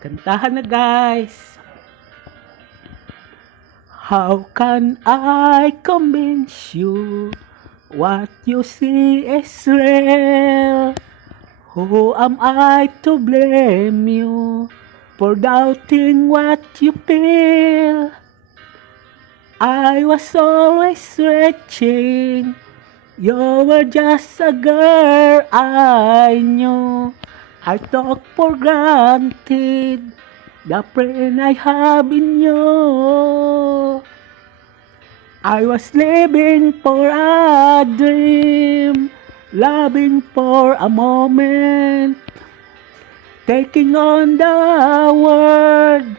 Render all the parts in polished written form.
Kantahan na guys. How can I convince you what you see is real? Who am I to blame you for doubting what you feel? I was always searching. You were just a girl I knew. I took for granted the friend I have in you. I was living for a dream, loving for a moment, taking on the world.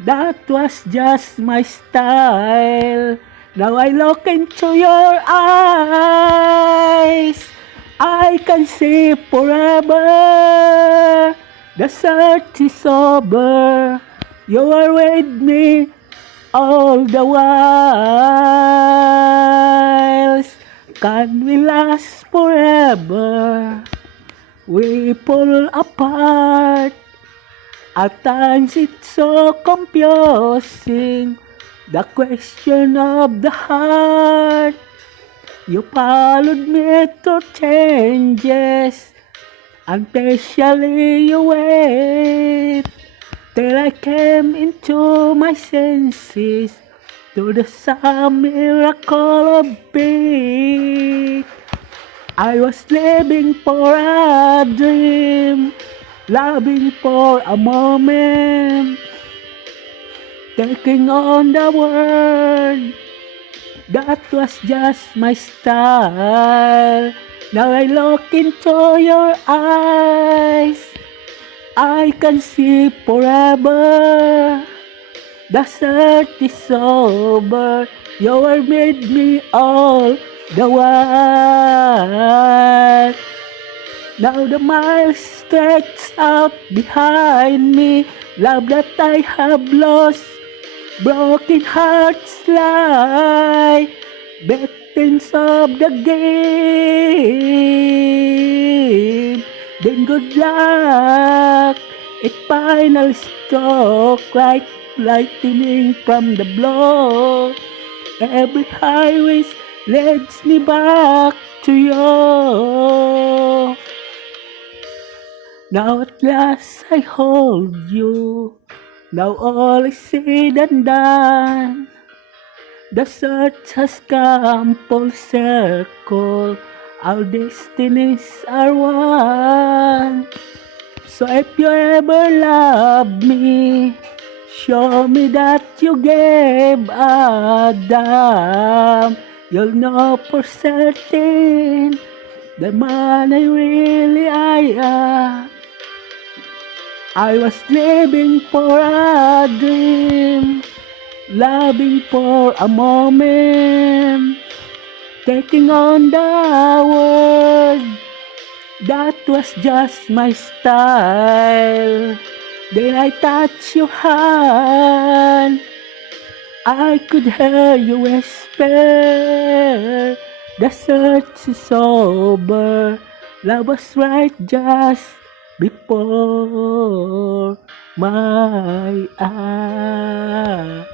That was just my style. Now I look into your eyes, I can see forever. The search is over. You are with me all the while. Can we last forever? We pull apart. At times it's so confusing. The question of the heart. You followed me through changes, and patiently you wait till I came into my senses to the some miracle of faith. I was living for a dream, loving for a moment, taking on the world. That was just my style. Now I look into your eyes, I can see forever. The search is over. You were with me all the while. Now the miles stretch out behind me. Love that I have lost. Broken hearts lie, victims of the game. Then good luck, it finally struck like lightning from the blow. Every highway leads me back to you. Now at last I hold you. Now all is said and done. The search has come full circle. Our destinies are one. So if you ever love me, show me that you gave a damn. You'll know for certain the man I really am. I was living for a dream, loving for a moment, taking on the world. That was just my style. Then I touched your hand, I could hear you whisper, the search is over. Love was right just before my eyes.